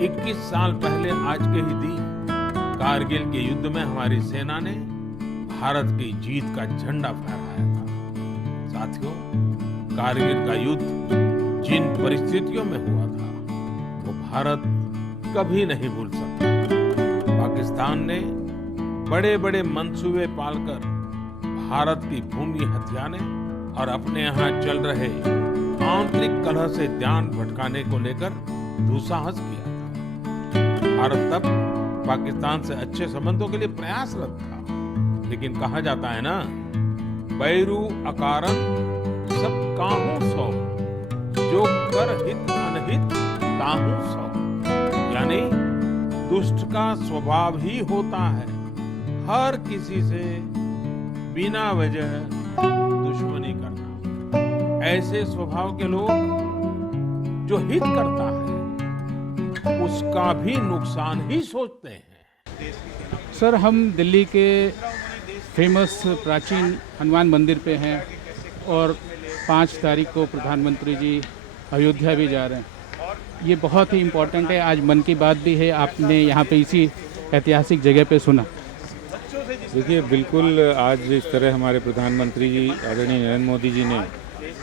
21 साल पहले आज के ही दिन कारगिल के युद्ध में हमारी सेना ने भारत की जीत का झंडा फहराया था। साथियों, कारगिल का युद्ध जिन परिस्थितियों में हुआ था वो भारत कभी नहीं भूल सकता। पाकिस्तान ने बड़े बड़े मंसूबे पालकर भारत की भूमि हथियाने और अपने यहाँ चल रहे आंतरिक कलह से ध्यान भटकाने को लेकर दुस्साहस किया था। भारत तब पाकिस्तान से अच्छे संबंधों के लिए प्रयासरत था, लेकिन कहा जाता है ना, बैरू अकारन सब काहू सौ, जो कर हित अनहित ताहू सौ। यानी दुष्ट का स्वभाव ही होता है हर किसी से बिना वजह दुश्मनी करना। ऐसे स्वभाव के लोग जो हित करता है उसका भी नुकसान ही सोचते हैं। सर, हम दिल्ली के फेमस प्राचीन हनुमान मंदिर पे हैं और 5 तारीख को प्रधानमंत्री जी अयोध्या भी जा रहे हैं। ये बहुत ही इम्पोर्टेंट है। आज मन की बात भी है, आपने यहाँ पे इसी ऐतिहासिक जगह पे सुना। देखिए, बिल्कुल आज इस तरह हमारे प्रधानमंत्री जी आदरणीय नरेंद्र मोदी जी ने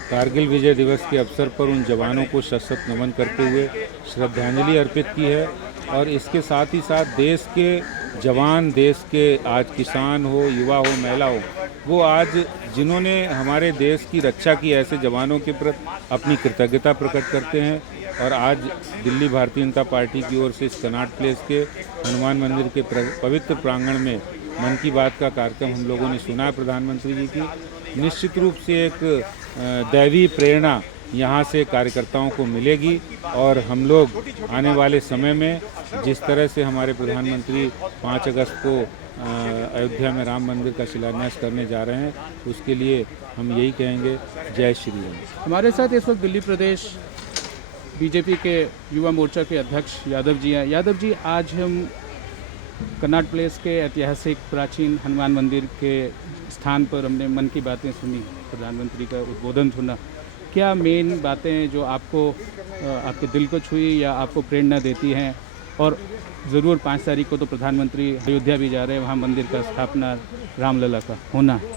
कारगिल विजय दिवस के अवसर पर उन जवानों को शत नमन करते हुए श्रद्धांजलि अर्पित की है। और इसके साथ ही साथ देश के जवान, देश के आज किसान हो, युवा हो, महिला हो, वो आज जिन्होंने हमारे देश की रक्षा की, ऐसे जवानों के प्रति अपनी कृतज्ञता प्रकट करते हैं। और आज दिल्ली भारतीय जनता पार्टी की ओर से इस कनॉट प्लेस के हनुमान मंदिर के पवित्र प्रांगण में मन की बात का कार्यक्रम हम लोगों ने सुना। प्रधानमंत्री जी की निश्चित रूप से एक दैवी प्रेरणा यहाँ से कार्यकर्ताओं को मिलेगी और हम लोग आने वाले समय में जिस तरह से हमारे प्रधानमंत्री 5 अगस्त को अयोध्या में राम मंदिर का शिलान्यास करने जा रहे हैं, उसके लिए हम यही कहेंगे, जय श्री राम। हमारे साथ इस वक्त दिल्ली प्रदेश बीजेपी के युवा मोर्चा के अध्यक्ष यादव जी हैं। यादव जी, आज हम कनॉट प्लेस के ऐतिहासिक प्राचीन हनुमान मंदिर के स्थान पर हमने मन की बातें सुनी, प्रधानमंत्री का उद्बोधन सुना। क्या मेन बातें जो आपको आपके दिल को छुई या आपको प्रेरणा देती हैं? और ज़रूर 5 तारीख को तो प्रधानमंत्री अयोध्या भी जा रहे हैं, वहाँ मंदिर का स्थापना रामलला का होना है।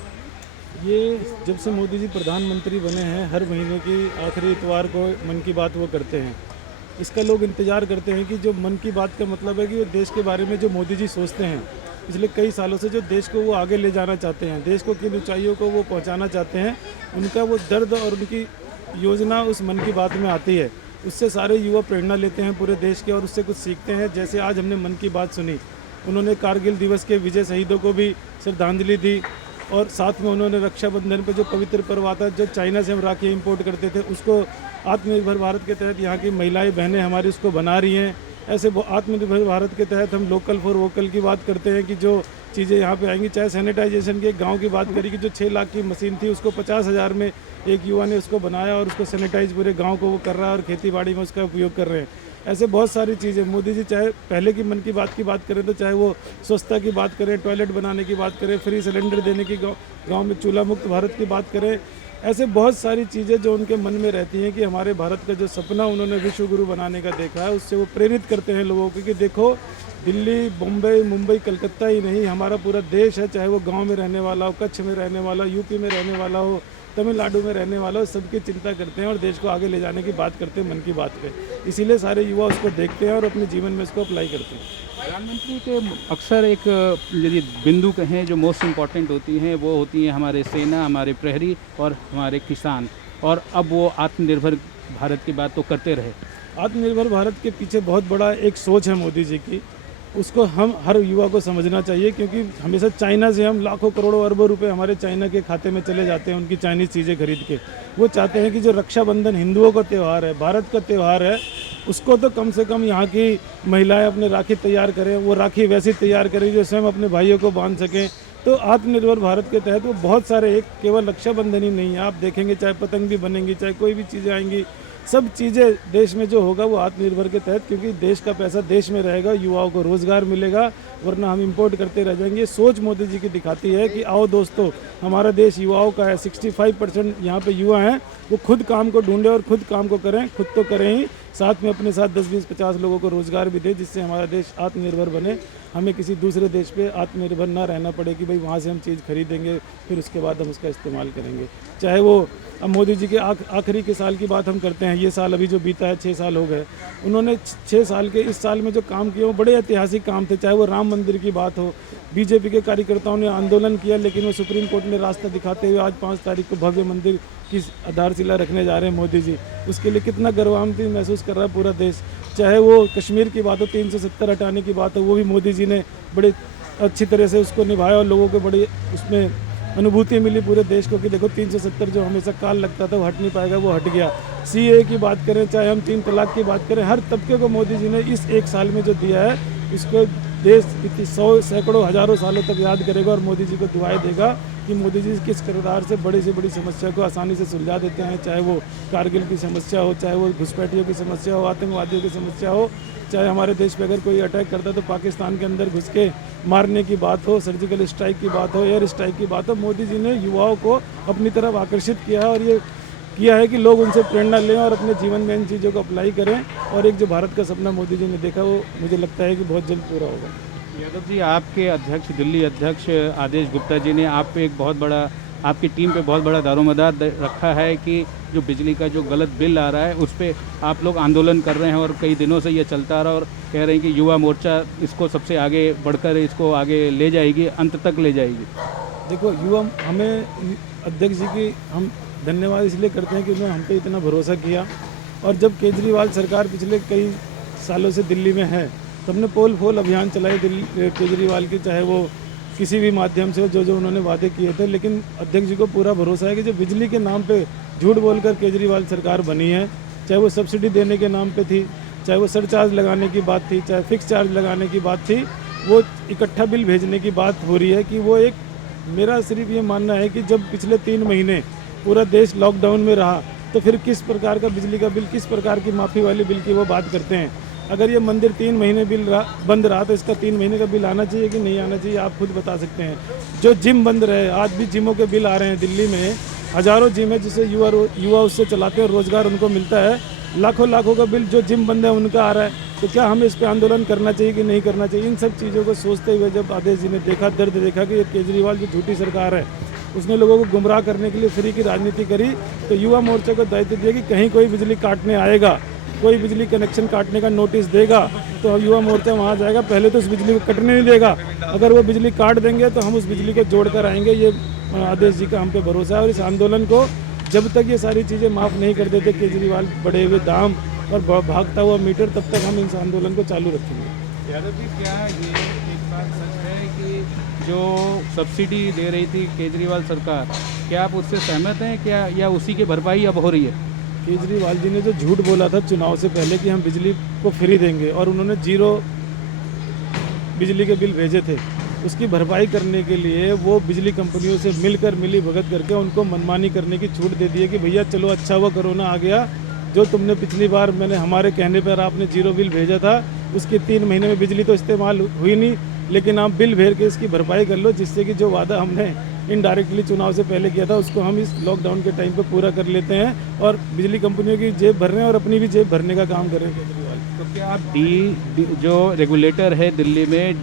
ये जब से मोदी जी प्रधानमंत्री बने हैं, हर महीने की आखिरी इतवार को मन की बात वो करते हैं। इसका लोग इंतज़ार करते हैं कि जो मन की बात का मतलब है कि वो देश के बारे में जो मोदी जी सोचते हैं पिछले कई सालों से, जो देश को वो आगे ले जाना चाहते हैं, देश को किन ऊंचाइयों को वो पहुंचाना चाहते हैं, उनका वो दर्द और उनकी योजना उस मन की बात में आती है। उससे सारे युवा प्रेरणा लेते हैं पूरे देश के और उससे कुछ सीखते हैं। जैसे आज हमने मन की बात सुनी, उन्होंने कारगिल दिवस के विजय शहीदों को भी श्रद्धांजलि दी और साथ में उन्होंने रक्षाबंधन पर जो पवित्र पर्व आता है, जो चाइना से हम राखी इंपोर्ट करते थे, उसको आत्मनिर्भर भारत के तहत यहाँ की महिलाएं बहनें हमारी उसको बना रही हैं। ऐसे आत्मनिर्भर भारत के तहत हम लोकल फॉर वोकल की बात करते हैं कि जो चीज़ें यहाँ पे आएंगी, चाहे सैनिटाइजेशन के गांव की बात करी कि जो 6 लाख की मशीन थी उसको 50,000 में एक युवा ने उसको बनाया और उसको सैनिटाइज पूरे गांव को वो कर रहा है और खेती बाड़ी में उसका उपयोग कर रहे हैं। ऐसे बहुत सारी चीज़ें मोदी जी, चाहे पहले की मन की बात करें तो चाहे वो स्वच्छता की बात करें, टॉयलेट बनाने की बात करें, फ्री सिलेंडर देने की, गाँव में चूल्हा मुक्त भारत की बात करें, ऐसे बहुत सारी चीज़ें जो उनके मन में रहती हैं कि हमारे भारत का जो सपना उन्होंने विश्व गुरु बनाने का देखा है, उससे वो प्रेरित करते हैं लोगों को कि देखो, दिल्ली, बम्बई, मुंबई, कलकत्ता ही नहीं, हमारा पूरा देश है, चाहे वो गांव में रहने वाला हो, कच्छ में रहने वाला, यूपी में रहने वाला हो, तमिलनाडु में रहने वाला हो, सबकी चिंता करते हैं और देश को आगे ले जाने की बात करते हैं मन की बात पे। इसीलिए सारे युवा उसको देखते हैं और अपने जीवन में इसको अप्लाई करते हैं। प्रधानमंत्री के अक्सर एक यदि बिंदु कहें जो मोस्ट इम्पॉर्टेंट होती हैं, वो होती हैं हमारे सेना, हमारे प्रहरी और हमारे किसान। और अब वो आत्मनिर्भर भारत की बात तो करते रहे। आत्मनिर्भर भारत के पीछे बहुत बड़ा एक सोच है मोदी जी की, उसको हम हर युवा को समझना चाहिए, क्योंकि हमेशा चाइना से हम लाखों करोड़ों अरबों रुपए हमारे चाइना के खाते में चले जाते हैं उनकी चाइनीज़ चीज़ें खरीद के। वो चाहते हैं कि जो रक्षाबंधन हिंदुओं का त्यौहार है, भारत का त्यौहार है, उसको तो कम से कम यहाँ की महिलाएं अपने राखी तैयार करें, वो राखी वैसी तैयार करें जो स्वयं अपने भाइयों को बांध सकें। तो आत्मनिर्भर भारत के तहत वो बहुत सारे, एक केवल रक्षाबंधन ही नहीं है, आप देखेंगे चाहे पतंग भी बनेंगी, चाहे कोई भी चीज़ें आएंगी, सब चीज़ें देश में जो होगा वो आत्मनिर्भर के तहत, क्योंकि देश का पैसा देश में रहेगा, युवाओं को रोज़गार मिलेगा, वरना हम इंपोर्ट करते रह जाएंगे। सोच मोदी जी की दिखाती है कि आओ दोस्तों, हमारा देश युवाओं का है, 65% यहाँ पे युवा हैं, वो खुद काम को ढूंढे और खुद काम को करें, खुद तो करें ही, साथ में अपने साथ 10-20-50 लोगों को रोज़गार भी दे, जिससे हमारा देश आत्मनिर्भर बने। हमें किसी दूसरे देश पे आत्मनिर्भर ना रहना पड़े कि भाई वहाँ से हम चीज़ खरीदेंगे फिर उसके बाद हम उसका इस्तेमाल करेंगे। चाहे वो अब मोदी जी के आखिरी के साल की बात हम करते हैं, ये साल अभी जो बीता है 6 साल हो गए, उन्होंने 6 साल के इस साल में जो काम किए वो बड़े ऐतिहासिक काम थे। चाहे वो राम मंदिर की बात हो, बीजेपी के कार्यकर्ताओं ने आंदोलन किया लेकिन वो सुप्रीम कोर्ट ने रास्ता दिखाते हुए आज 5 तारीख को भव्य मंदिर की आधारशिला रखने जा रहे हैं मोदी जी। उसके लिए कितना गर्वान्वित महसूस कर रहा है पूरा देश। चाहे वो कश्मीर की बात हो, 370 हटाने की बात हो, वो भी मोदी जी ने बड़े अच्छी तरह से उसको निभाया और लोगों को बड़ी उसमें अनुभूति मिली पूरे देश को कि देखो 370 जो हमेशा काल लगता था वो हट नहीं पाएगा, वो हट गया। सीए की बात करें, चाहे हम 3 तलाक की बात करें, हर तबके को मोदी जी ने इस 1 साल में जो दिया है इसको देश कितनी 100 सैकड़ों हज़ारों सालों तक याद करेगा और मोदी जी को दुआएं देगा कि मोदी जी किस किरदार से बड़ी समस्या को आसानी से सुलझा देते हैं। चाहे वो कारगिल की समस्या हो, चाहे वो घुसपैठियों की समस्या हो, आतंकवादियों की समस्या हो, चाहे हमारे देश पे अगर कोई अटैक करता है तो पाकिस्तान के अंदर घुस के मारने की बात हो, सर्जिकल स्ट्राइक की बात हो, एयर स्ट्राइक की बात हो, मोदी जी ने युवाओं को अपनी तरफ आकर्षित किया है और ये किया है कि लोग उनसे प्रेरणा लें और अपने जीवन में इन चीज़ों को अप्लाई करें। और एक जो भारत का सपना मोदी जी ने देखा वो मुझे लगता है कि बहुत जल्द पूरा होगा। यादव जी, आपके अध्यक्ष, दिल्ली अध्यक्ष आदेश गुप्ता जी ने आप पे एक बहुत बड़ा, आपकी टीम पे बहुत बड़ा दारोमदार रखा है कि जो बिजली का जो गलत बिल आ रहा है उस पर आप लोग आंदोलन कर रहे हैं और कई दिनों से ये चलता रहा और कह रहे हैं कि युवा मोर्चा इसको सबसे आगे बढ़कर इसको आगे ले जाएगी, अंत तक ले जाएगी। देखो, युवा हमें अध्यक्ष जी की हम धन्यवाद इसलिए करते हैं कि उन्होंने हम पे इतना भरोसा किया। और जब केजरीवाल सरकार पिछले कई सालों से दिल्ली में है तो हमने पोल फोल अभियान चलाए दिल्ली केजरीवाल की, चाहे वो किसी भी माध्यम से जो उन्होंने वादे किए थे। लेकिन अध्यक्ष जी को पूरा भरोसा है कि जो बिजली के नाम पे झूठ बोलकर केजरीवाल सरकार बनी है, चाहे वो सब्सिडी देने के नाम पे थी, चाहे वो सरचार्ज लगाने की बात थी, चाहे फिक्स चार्ज लगाने की बात थी, वो इकट्ठा बिल भेजने की बात हो रही है कि वो एक, मेरा सिर्फ ये मानना है कि जब पिछले 3 महीने पूरा देश लॉकडाउन में रहा तो फिर किस प्रकार का बिजली का बिल, किस प्रकार की माफ़ी वाले बिल की वो बात करते हैं। अगर ये मंदिर 3 महीने बंद रहा तो इसका 3 महीने का बिल आना चाहिए कि नहीं आना चाहिए, आप खुद बता सकते हैं। जो जिम बंद रहे, आज भी जिमों के बिल आ रहे हैं। दिल्ली में हज़ारों जिम है जिसे युवा उससे चलाते हैं, रोज़गार उनको मिलता है। लाखों का बिल जो जिम बंद है उनका आ रहा है। तो क्या हमें इस पर आंदोलन करना चाहिए कि नहीं करना चाहिए? इन सब चीज़ों को सोचते हुए जब आदेश जी ने देखा, दर्द देखा कि ये केजरीवाल जो झूठी सरकार है उसने लोगों को गुमराह करने के लिए फ्री की राजनीति करी, तो युवा मोर्चा को दायित्व दिया कि कहीं कोई बिजली काटने आएगा, कोई बिजली कनेक्शन काटने का नोटिस देगा तो युवा मोर्चा वहाँ जाएगा, पहले तो उस बिजली को कटने नहीं देगा। अगर वो बिजली काट देंगे तो हम उस बिजली को जोड़ कर आएंगे। ये आदेश जी का हम पे भरोसा है और इस आंदोलन को जब तक ये सारी चीज़ें माफ़ नहीं कर देते केजरीवाल, बढ़े हुए दाम और भागता हुआ मीटर, तब तक हम इस आंदोलन को चालू रखेंगे। यादव जी, क्या ये एक बात सच है कि जो सब्सिडी दे रही थी केजरीवाल सरकार, क्या आप उससे सहमत हैं क्या, या उसी की भरपाई अब हो रही है? केजरीवाल जी ने जो झूठ बोला था चुनाव से पहले कि हम बिजली को फ्री देंगे और उन्होंने 0 बिजली के बिल भेजे थे, उसकी भरपाई करने के लिए वो बिजली कंपनियों से मिली भगत करके उनको मनमानी करने की छूट दे दी है कि भैया चलो अच्छा हुआ कोरोना आ गया, जो तुमने पिछली बार मैंने हमारे कहने पर आपने 0 बिल भेजा था उसके 3 महीने में बिजली तो इस्तेमाल हुई नहीं, लेकिन आप बिल भेज के इसकी भरपाई कर लो, जिससे कि जो वादा हमने इनडायरेक्टली चुनाव से पहले किया था उसको हम इस लॉकडाउन के टाइम पे पूरा कर लेते हैं और बिजली कंपनियों की जेब भर रहे हैं और अपनी भी जेब भरने का काम कर रहे हैं केजरीवाल। तो क्या आप जो रेगुलेटर है दिल्ली में,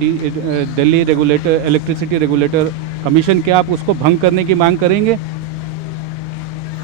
Delhi regulator, electricity regulator commission, क्या आप उसको भंग करने की मांग करेंगे?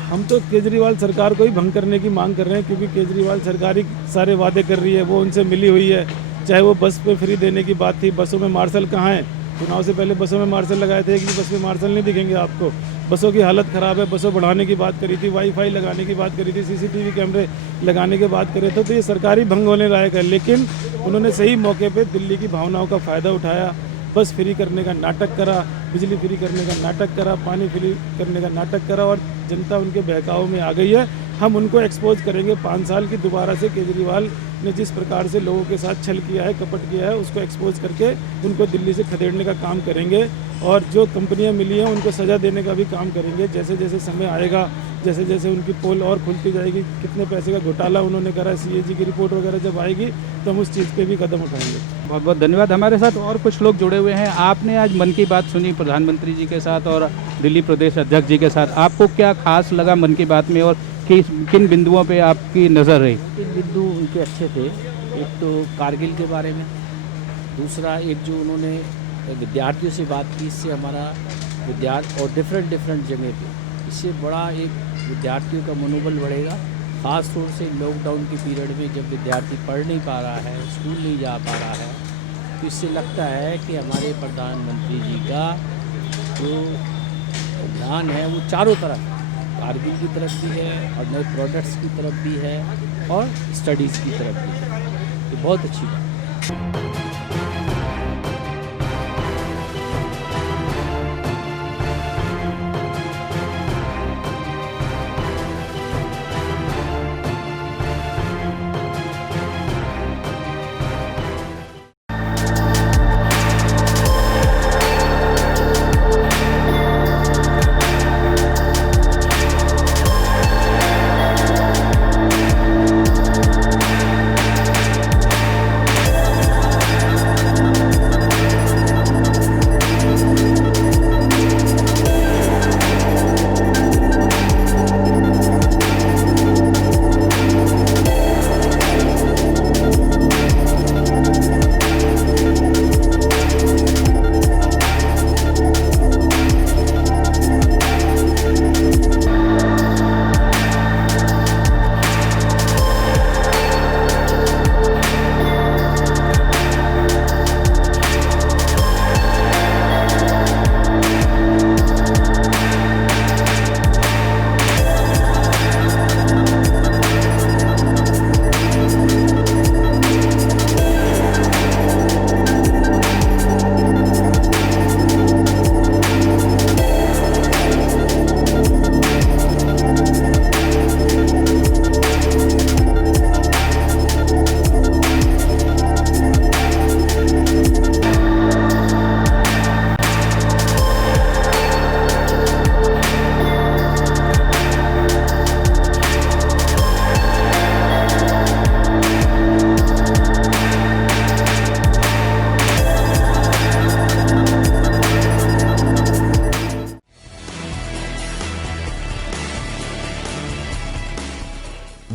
हम तो केजरीवाल सरकार को ही भंग करने की मांग कर रहे हैं, क्योंकि केजरीवाल सरकार ही सारे वादे कर रही है, वो उनसे मिली हुई है। चाहे वो बस पे फ्री देने की बात थी, बसों में मार्शल कहाँ है? चुनाव से पहले बसों में मार्शल लगाए थे कि बस में मार्शल नहीं दिखेंगे आपको। बसों की हालत ख़राब है, बसों बढ़ाने की बात करी थी, वाईफाई लगाने की बात करी थी, सीसीटीवी कैमरे लगाने की बात करे थे, तो ये सरकारी भंग होने लायक है। लेकिन उन्होंने सही मौके पे दिल्ली की भावनाओं का फ़ायदा उठाया, बस फ्री करने का नाटक करा, बिजली फ्री करने का नाटक करा, पानी फ्री करने का नाटक करा और जनता उनके बहकाव में आ गई है। हम उनको एक्सपोज करेंगे 5 साल की दोबारा से केजरीवाल ने जिस प्रकार से लोगों के साथ छल किया है, कपट किया है, उसको एक्सपोज करके उनको दिल्ली से खदेड़ने का काम करेंगे और जो कंपनियां मिली हैं उनको सज़ा देने का भी काम करेंगे। जैसे जैसे समय आएगा, जैसे जैसे उनकी पोल और खुलती जाएगी, कितने पैसे का घोटाला उन्होंने करा, CAG की रिपोर्ट वगैरह जब आएगी तो हम उस चीज़ पे भी कदम उठाएंगे। बहुत बहुत धन्यवाद। हमारे साथ और कुछ लोग जुड़े हुए हैं। आपने आज मन की बात सुनी प्रधानमंत्री जी के साथ और दिल्ली प्रदेश अध्यक्ष जी के साथ, आपको क्या खास लगा मन की बात में और किन बिंदुओं पे आपकी नज़र रही? एक बिंदु के अच्छे थे। एक तो कारगिल के बारे में, दूसरा एक जो उन्होंने विद्यार्थियों से बात की, इससे हमारा विद्यार्थी और डिफरेंट जगह पे, इससे बड़ा एक विद्यार्थियों का मनोबल बढ़ेगा। ख़ास तौर से लॉकडाउन के पीरियड में जब विद्यार्थी पढ़ नहीं पा रहा है, स्कूल नहीं जा पा रहा है, तो इससे लगता है कि हमारे प्रधानमंत्री जी का जो ध्यान है वो चारों तरफ, कारगिल की तरफ भी है और नए प्रोडक्ट्स की तरफ भी है और स्टडीज़ की तरफ भी है। ये बहुत अच्छी बात है।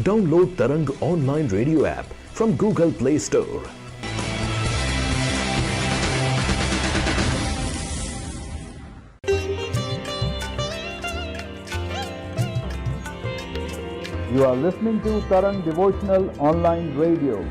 Download Tarang online radio app from Google Play Store. You are listening to Tarang Devotional Online Radio.